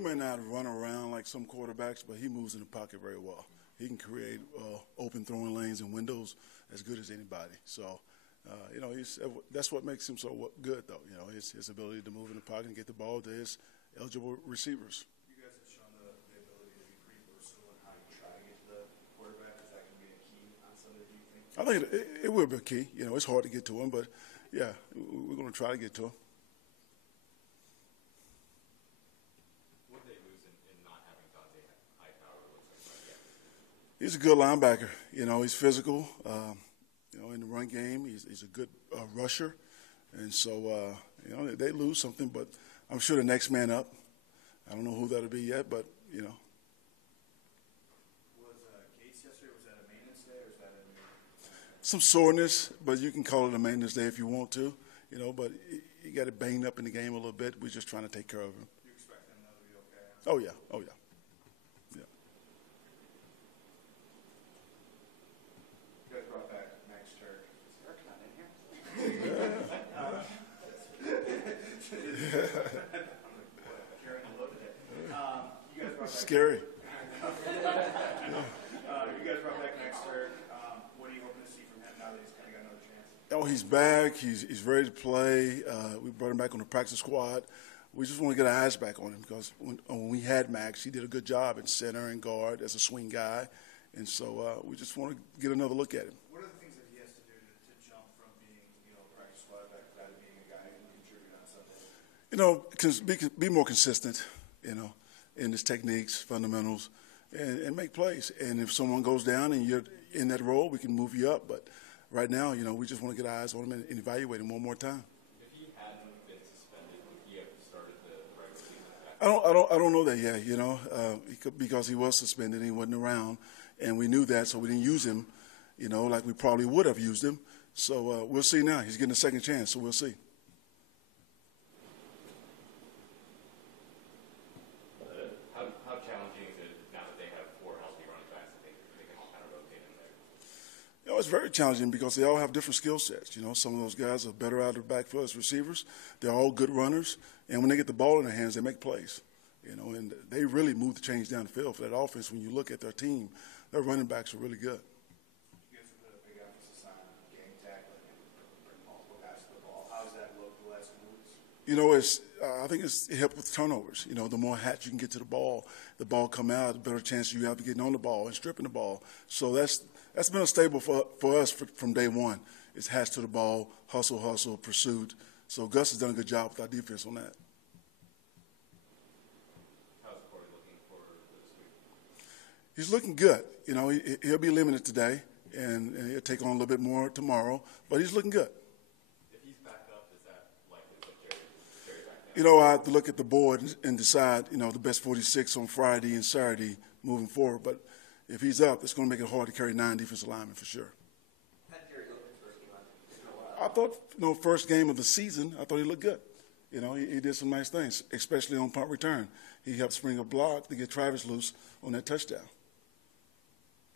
may not run around like some quarterbacks, but he moves in the pocket very well. He can create open throwing lanes and windows as good as anybody. So, that's what makes him so good, though. His ability to move in the pocket and get the ball to his eligible receivers. You guys have shown the ability to be pretty versatile in how you try to get to the quarterback. Is that going to be a key on Sunday, do you think? I think it will be a key. It's hard to get to him, but, yeah, we're going to try to get to him. He's a good linebacker. He's physical. In the run game, he's a good rusher. And so, they lose something, but I'm sure the next man up. I don't know who that'll be yet, but, Was Gates yesterday, was that a maintenance day or is that a some soreness, but you can call it a maintenance day if you want to, but he got it banged up in the game a little bit. We're just trying to take care of him. You expect him to be okay? Oh, yeah. Oh, yeah. Scary. You guys brought back Nexter. What are you hoping to see from him now that he's kind of got another chance? Oh, he's back. He's ready to play. We brought him back on the practice squad. We just want to get our eyes back on him because when we had Max, he did a good job in center and guard as a swing guy. And so we just want to get another look at him. What are the things that he has to do to jump from being, a practice squad back to that, being a guy who can contribute on Sunday? Be more consistent, in his techniques, fundamentals, and make plays. And if someone goes down and you're in that role, we can move you up. But right now, we just want to get our eyes on him and evaluate him one more time. If he hadn't been suspended, would he have started the regular season? I don't know that yet, because he was suspended and he wasn't around, and we knew that, so we didn't use him, like we probably would have used him. So we'll see now. He's getting a second chance, so we'll see. How challenging is it now that they have 4 healthy running backs that they can all kind of rotate in there? It's very challenging because they all have different skill sets. Some of those guys are better out of the backfield as receivers. They're all good runners, and when they get the ball in their hands, they make plays. And they really move the chains down the field for that offense. When you look at their team, their running backs are really good. You guys have put a big emphasis on game tackling and bring multiple guys to the ball. How does that look the last few weeks? I think it helps with turnovers. The more hats you can get to the ball come out, the better chance you have to getting on the ball and stripping the ball. So that's been a staple for us from day one. It's hats to the ball, hustle, pursuit. So Gus has done a good job with our defense on that. How's Corey looking for this week? He's looking good. He'll be limited today, and he'll take on a little bit more tomorrow, but he's looking good. If he's back up, is that likely to carry back down? I have to look at the board and decide, the best 46 on Friday and Saturday moving forward. But if he's up, it's going to make it hard to carry 9 defensive linemen for sure. How did Gary look his first game? I thought, first game of the season, I thought he looked good. He did some nice things, especially on punt return. He helped spring a block to get Travis loose on that touchdown.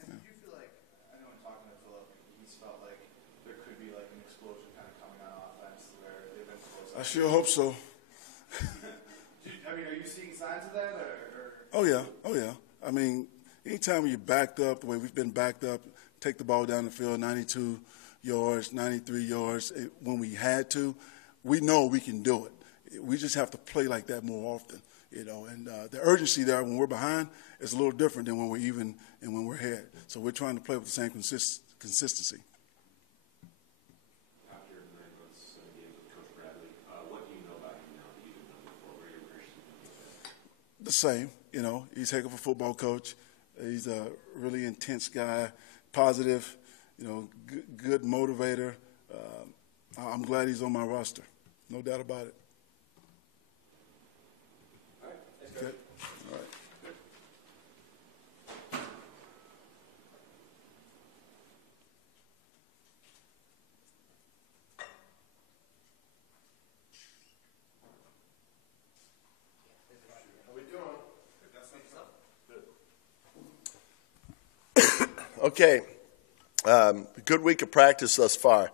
And did you feel like, I know in talking to Philip, he's felt like there could be like an explosion kind of coming on offense where they've been close? I sure hope so. Are you seeing signs of that? Oh, yeah. Anytime you're backed up the way we've been backed up, take the ball down the field, 92 yards, 93 yards, when we had to, we know we can do it. We just have to play like that more often, and the urgency there when we're behind is a little different than when we're even and when we're ahead. So we're trying to play with the same consistency. After Lynn and Gus game with Coach Bradley, what do you know about him now that you didn't know before? Where you're the same. He's a heck of a football coach. He's a really intense guy, positive, good motivator. I'm glad he's on my roster. No doubt about it. All right. Thanks, Okay. All right. How we doing? Okay. Good week of practice thus far.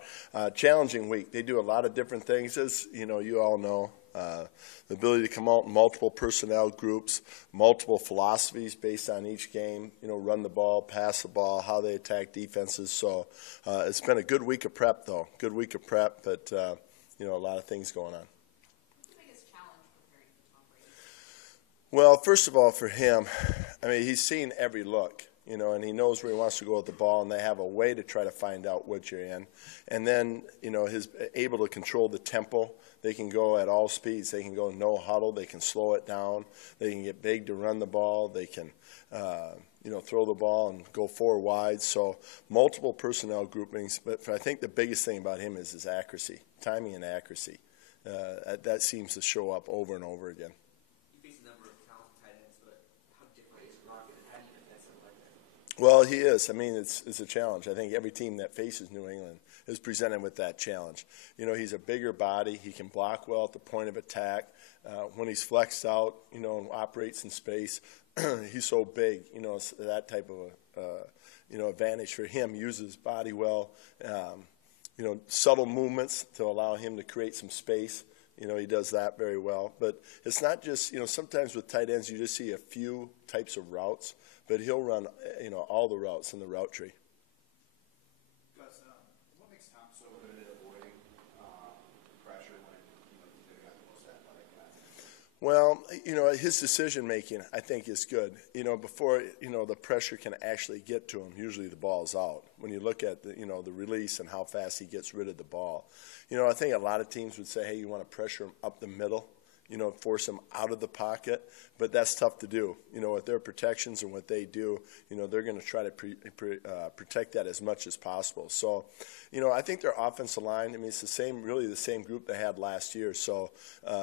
Challenging week. They do a lot of different things, as you all know. The ability to come out in multiple personnel groups, multiple philosophies based on each game, run the ball, pass the ball, how they attack defenses. So it's been a good week of prep, though. Good week of prep, but, a lot of things going on. What's the biggest challenge preparing for Tom Brady? Well, first of all, for him, he's seen every look. And he knows where he wants to go with the ball, and they have a way to try to find out what you're in. And then, he's able to control the tempo. They can go at all speeds. They can go no huddle. They can slow it down. They can get big to run the ball. They can, throw the ball and go 4 wide. So multiple personnel groupings. But I think the biggest thing about him is his accuracy, timing and accuracy. That seems to show up over and over again. Well, he is. It's a challenge. I think every team that faces New England is presented with that challenge. He's a bigger body. He can block well at the point of attack. When he's flexed out, and operates in space, he's so big. It's that type of advantage for him. He uses his body well. Subtle movements to allow him to create some space. He does that very well. But it's not just, sometimes with tight ends you just see a few types of routes. But he'll run, all the routes in the route tree. Gus, what makes Tom so good at avoiding pressure when he's got the most athletic guy? Well, his decision making, I think, is good. Before the pressure can actually get to him, usually the ball's out. When you look at the release and how fast he gets rid of the ball, I think a lot of teams would say, hey, you want to pressure him up the middle. Force them out of the pocket, but that's tough to do. With their protections and what they do, they're going to try to protect that as much as possible. So, I think their offensive line, it's really the same group they had last year. So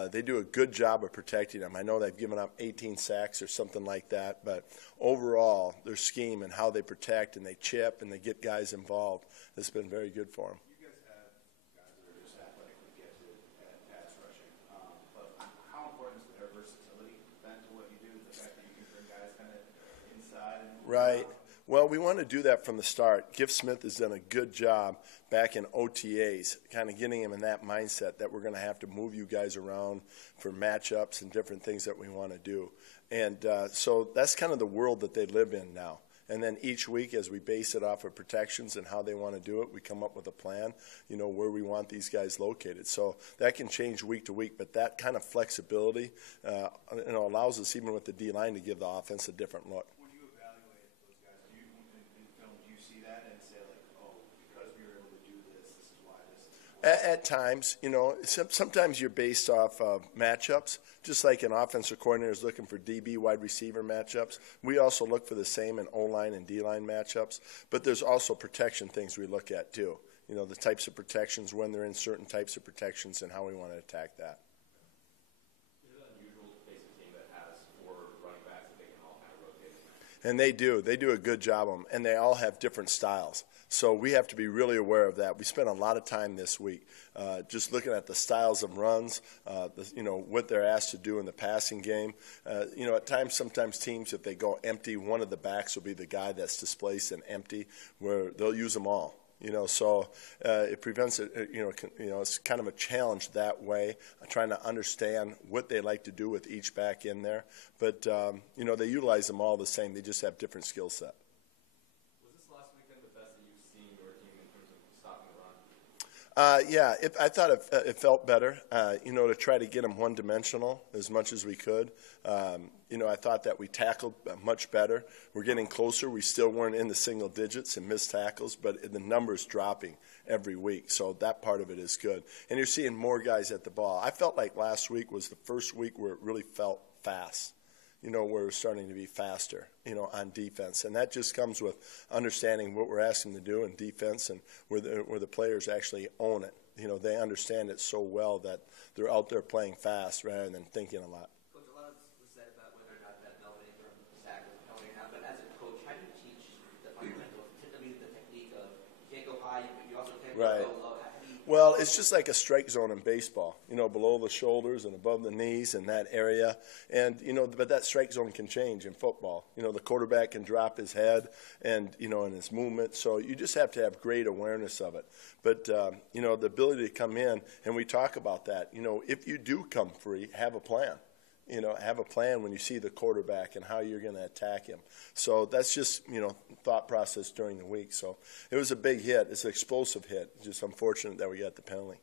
they do a good job of protecting them. I know they've given up 18 sacks or something like that, but overall, their scheme and how they protect and they chip and they get guys involved has been very good for them. Right. Well, we want to do that from the start. Gift Smith has done a good job back in OTAs, kind of getting him in that mindset that we're going to have to move you guys around for matchups and different things that we want to do. And so that's kind of the world that they live in now. And then each week, as we base it off of protections and how they want to do it, we come up with a plan, where we want these guys located. So that can change week to week, but that kind of flexibility allows us, even with the D-line, to give the offense a different look. When you evaluate those guys, do you see that and say, because we were able to do this, this is why this is why? At times, sometimes you're based off of matchups. Just like an offensive coordinator is looking for DB wide receiver matchups, we also look for the same in O-line and D-line matchups. But there's also protection things we look at too. The types of protections, when they're in certain types of protections, and how we want to attack that. Is it unusual to face a team that has 4 running backs that they can all kind of rotate? And they do. They do a good job of them, and they all have different styles. So we have to be really aware of that. We spent a lot of time this week just looking at the styles of runs, what they're asked to do in the passing game. At times, sometimes teams, if they go empty, one of the backs will be the guy that's displaced and empty, where they'll use them all. So it prevents it. It's kind of a challenge that way, trying to understand what they like to do with each back in there. But they utilize them all the same. They just have different skill set. Was this last weekend the best that you've seen your team in terms of stopping the run? I thought it felt better. To try to get them one-dimensional as much as we could. I thought that we tackled much better. We're getting closer. We still weren't in the single digits in missed tackles, but the number's dropping every week. So that part of it is good. And you're seeing more guys at the ball. I felt like last week was the first week where it really felt fast. Where we're starting to be faster, on defense. And that just comes with understanding what we're asking them to do in defense and where the players actually own it. They understand it so well that they're out there playing fast rather than thinking a lot. Coach, a lot was said about whether or not that melting from sack was coming out. But as a coach, how do you teach the fundamentals, the technique of you can't go high, but you also can't Right. go low? How do you Well, it's just like a strike zone in baseball, below the shoulders and above the knees in that area. And, but that strike zone can change in football. The quarterback can drop his head and, in his movement. So you just have to have great awareness of it. But, the ability to come in, and we talk about that, if you do come free, have a plan. Have a plan when you see the quarterback and how you're going to attack him. So that's just, thought process during the week. So it was a big hit. It's an explosive hit. Just unfortunate that we got the penalty.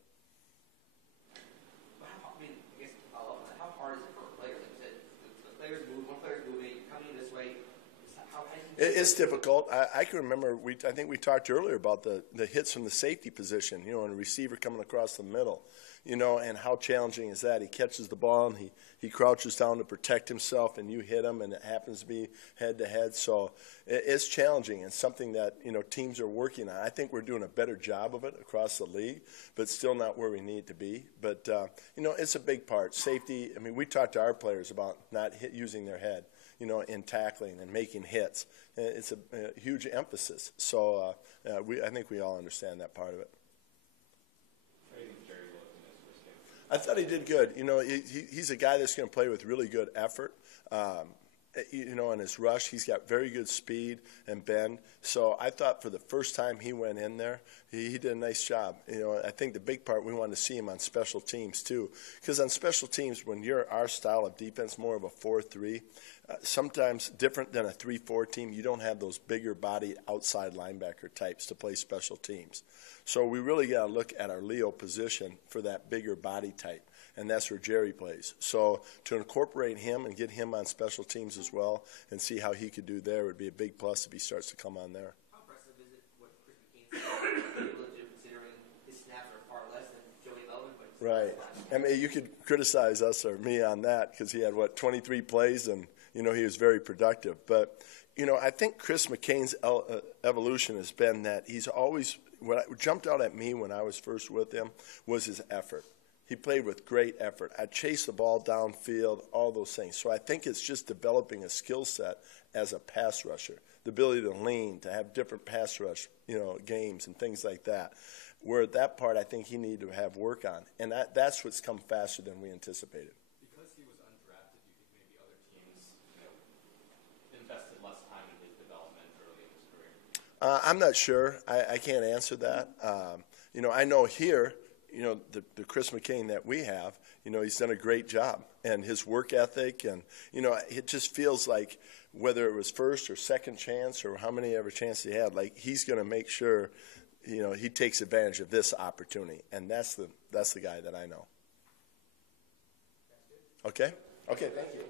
I guess to follow up on that, how hard is it for players? Like you said, the players move, one player's moving, coming this way. It's difficult. I can remember, I think we talked earlier about the hits from the safety position, and a receiver coming across the middle, and how challenging is that? He catches the ball and he crouches down to protect himself, and you hit him, and it happens to be head-to-head. So it's challenging and something that, teams are working on. I think we're doing a better job of it across the league, but still not where we need to be. But, it's a big part. Safety, we talked to our players about not using their head, in tackling and making hits. It's a huge emphasis. So I think we all understand that part of it. I thought he did good. He's a guy that's going to play with really good effort. In his rush, he's got very good speed and bend. So I thought for the first time he went in there, he did a nice job. I think the big part, we wanted to see him on special teams too. Because on special teams, when you're our style of defense, more of a 4-3, sometimes different than a 3-4 team, you don't have those bigger body outside linebacker types to play special teams. So we really got to look at our Leo position for that bigger body type, and that's where Jerry plays. So to incorporate him and get him on special teams as well and see how he could do there would be a big plus if he starts to come on there. How impressive is it what Chris McCain's able to do, considering his snaps are far less than Joey Melvin? Right. You could criticize us or me on that because he had, 23 plays, and, he was very productive. But, I think Chris McCain's evolution has been that he's always – what jumped out at me when I was first with him was his effort. He played with great effort. I chased the ball downfield, all those things. So I think it's just developing a skill set as a pass rusher, the ability to lean, to have different pass rush, games and things like that. Where at that part, I think he needed to have work on. And that's what's come faster than we anticipated. Because he was undrafted, do you think maybe other teams invested less time in his development early in his career? I'm not sure. I can't answer that. I know here, the Chris McCain that we have, he's done a great job. And his work ethic and, it just feels like whether it was first or second chance or how many ever chances he had, like he's going to make sure, he takes advantage of this opportunity. And that's the guy that I know. Okay? Okay, thank you.